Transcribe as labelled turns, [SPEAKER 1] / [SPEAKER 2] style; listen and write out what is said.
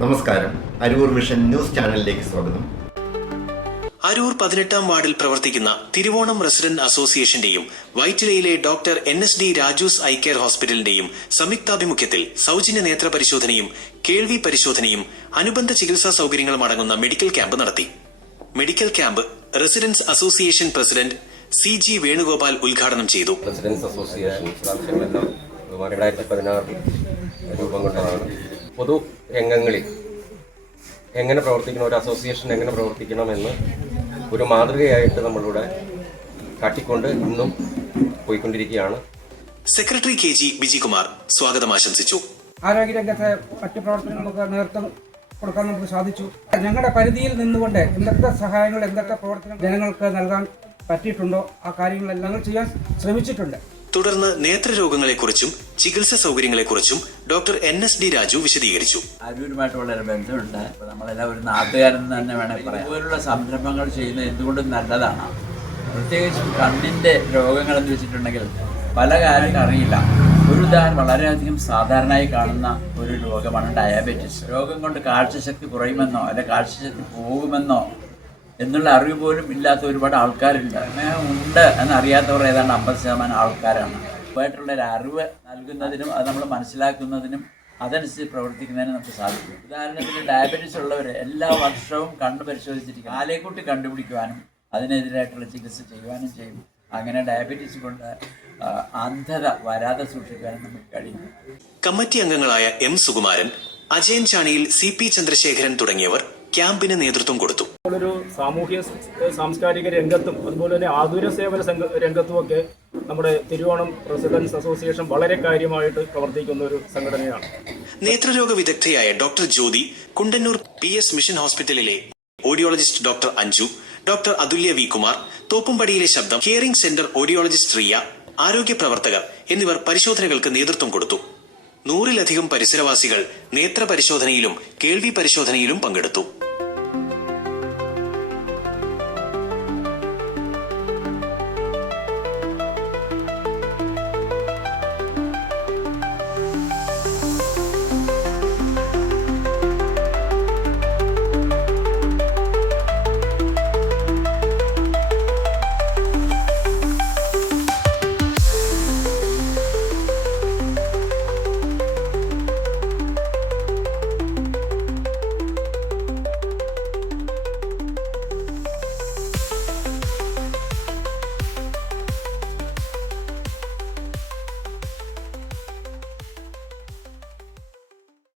[SPEAKER 1] നമസ്കാരം. Aroor mission news ചാനലിലേക്ക് സ്വാഗതം.
[SPEAKER 2] അരൂർ പതിനെട്ടാം വാർഡിൽ പ്രവർത്തിക്കുന്ന തിരുവോണം റെസിഡന്റ് അസോസിയേഷന്റെയും വൈറ്റിലയിലെ doctor N S D Raju's eye care ഹോസ്പിറ്റലിന്റെയും സംയുക്താഭിമുഖ്യത്തിൽ സൗജന്യ നേത്ര പരിശോധനയും കേൾവി പരിശോധനയും അനുബന്ധ ചികിത്സാ സൗകര്യങ്ങളും അടങ്ങുന്ന മെഡിക്കൽ ക്യാമ്പ് നടത്തി. Medical camp residents association president C G Venugopal ഉദ്ഘാടനം ചെയ്തു.
[SPEAKER 3] റെസിഡൻസ് അസോസിയേഷൻ രൂപം കൊണ്ടതാണ്. പൊതു രംഗങ്ങളിൽ എങ്ങനെ പ്രവർത്തിക്കണം ഒരു അസോസിയേഷൻ എങ്ങനെ പ്രവർത്തിക്കണമെന്ന് ഒരു മാതൃകയായിട്ട് നമ്മളിവിടെ കാട്ടിക്കൊണ്ട് ഇന്നും പോയിക്കൊണ്ടിരിക്കുകയാണ്.
[SPEAKER 2] സെക്രട്ടറി കെ ജി ബിജികുമാർ സ്വാഗതം ആശംസിച്ചു.
[SPEAKER 4] ആരോഗ്യരംഗത്തെ മറ്റു പ്രവർത്തനങ്ങൾക്ക് നേതൃത്വം കൊടുക്കാൻ നമുക്ക് സാധിച്ചു. ഞങ്ങളുടെ പരിധിയിൽ നിന്നുകൊണ്ട് എന്തൊക്കെ സഹായങ്ങൾ എന്തൊക്കെ പ്രവർത്തനം ജനങ്ങൾക്ക് നൽകാൻ പറ്റിയിട്ടുണ്ടോ ആ കാര്യങ്ങളെല്ലാം ഞങ്ങൾ ചെയ്യാൻ ശ്രമിച്ചിട്ടുണ്ട്.
[SPEAKER 2] തുടർന്ന് നേത്രരോഗങ്ങളെക്കുറിച്ചും ചികിത്സ സൗകര്യങ്ങളെക്കുറിച്ചും doctor N S D Raju വിശദീകരിച്ചു.
[SPEAKER 5] അരൂരുമായിട്ട് വളരെ ബന്ധമുണ്ട്. നമ്മളെല്ലാം ഒരു നാട്ടുകാരൻ തന്നെ വേണമെങ്കിൽ പറയാം. ഇതുപോലുള്ള സംരംഭങ്ങൾ ചെയ്യുന്നത് എന്തുകൊണ്ടും നല്ലതാണ്. പ്രത്യേകിച്ചും കണ്ണിന്റെ രോഗങ്ങൾ എന്ന് വെച്ചിട്ടുണ്ടെങ്കിൽ പല കാര്യം അറിയില്ല. ഒരു ഉദാഹരണം വളരെയധികം സാധാരണയായി കാണുന്ന ഒരു രോഗമാണ് ഡയബറ്റിസ്. രോഗം കൊണ്ട് കാഴ്ചശക്തി കുറയുമെന്നോ അല്ലെ കാഴ്ചശക്തി പോകുമെന്നോ എന്നുള്ള അറിവ് പോലും ഇല്ലാത്ത ഒരുപാട് ആൾക്കാരുണ്ട്. ഉണ്ട് എന്നറിയാത്തവർ ഏതാണ്ട് അമ്പത് ശതമാനം ആൾക്കാരാണ്. ആയിട്ടുള്ള ഒരു അറിവ് നൽകുന്നതിനും അത് നമ്മൾ മനസ്സിലാക്കുന്നതിനും അതനുസരിച്ച് പ്രവർത്തിക്കുന്നതിനും നമുക്ക് സാധിക്കും. ഉദാഹരണത്തിന് ഡയബറ്റീസ് ഉള്ളവർ എല്ലാ വർഷവും കണ്ണ് പരിശോധിച്ചിരിക്കും ആലേക്കൂട്ടി കണ്ടുപിടിക്കുവാനും അതിനെതിരായിട്ടുള്ള ചികിത്സ ചെയ്യുവാനും ചെയ്യും. അങ്ങനെ ഡയബറ്റീസ് കൊണ്ട് അന്ധത വരാതെ സൂക്ഷിക്കാനും നമുക്ക് കഴിയും.
[SPEAKER 2] കമ്മിറ്റി അംഗങ്ങളായ എം സുകുമാരൻ അജയൻ ചാണിയിൽ സി പി ചന്ദ്രശേഖരൻ തുടങ്ങിയവർ ക്യാമ്പിന് നേതൃത്വം കൊടുത്തു.
[SPEAKER 6] ഒരു സാമൂഹ്യ സാംസ്കാരിക രംഗത്തും അതുപോലെ തന്നെ ആതുര സേവന രംഗത്തും ഒക്കെ നമ്മുടെ തിരുവോണം റെസിഡൻസ് അസോസിയേഷൻ വളരെ കാര്യമായിട്ട് പ്രവർത്തിക്കുന്ന ഒരു സംഘടനയാണ്.
[SPEAKER 2] നേത്രരോഗ വിദഗ്ധയായ doctor Jyothi Kundannoor P S mission ഹോസ്പിറ്റലിലെ audiologist doctor Anju doctor Athulya V Kumar തോപ്പുംപടിയിലെ Shabdam hearing centre audiologist Riya ആരോഗ്യ പ്രവർത്തകർ എന്നിവർ പരിശോധനകൾക്ക് നേതൃത്വം കൊടുത്തു. നൂറിലധികം പരിസരവാസികൾ നേത്ര പരിശോധനയിലും കേൾവി പരിശോധനയിലും പങ്കെടുത്തു.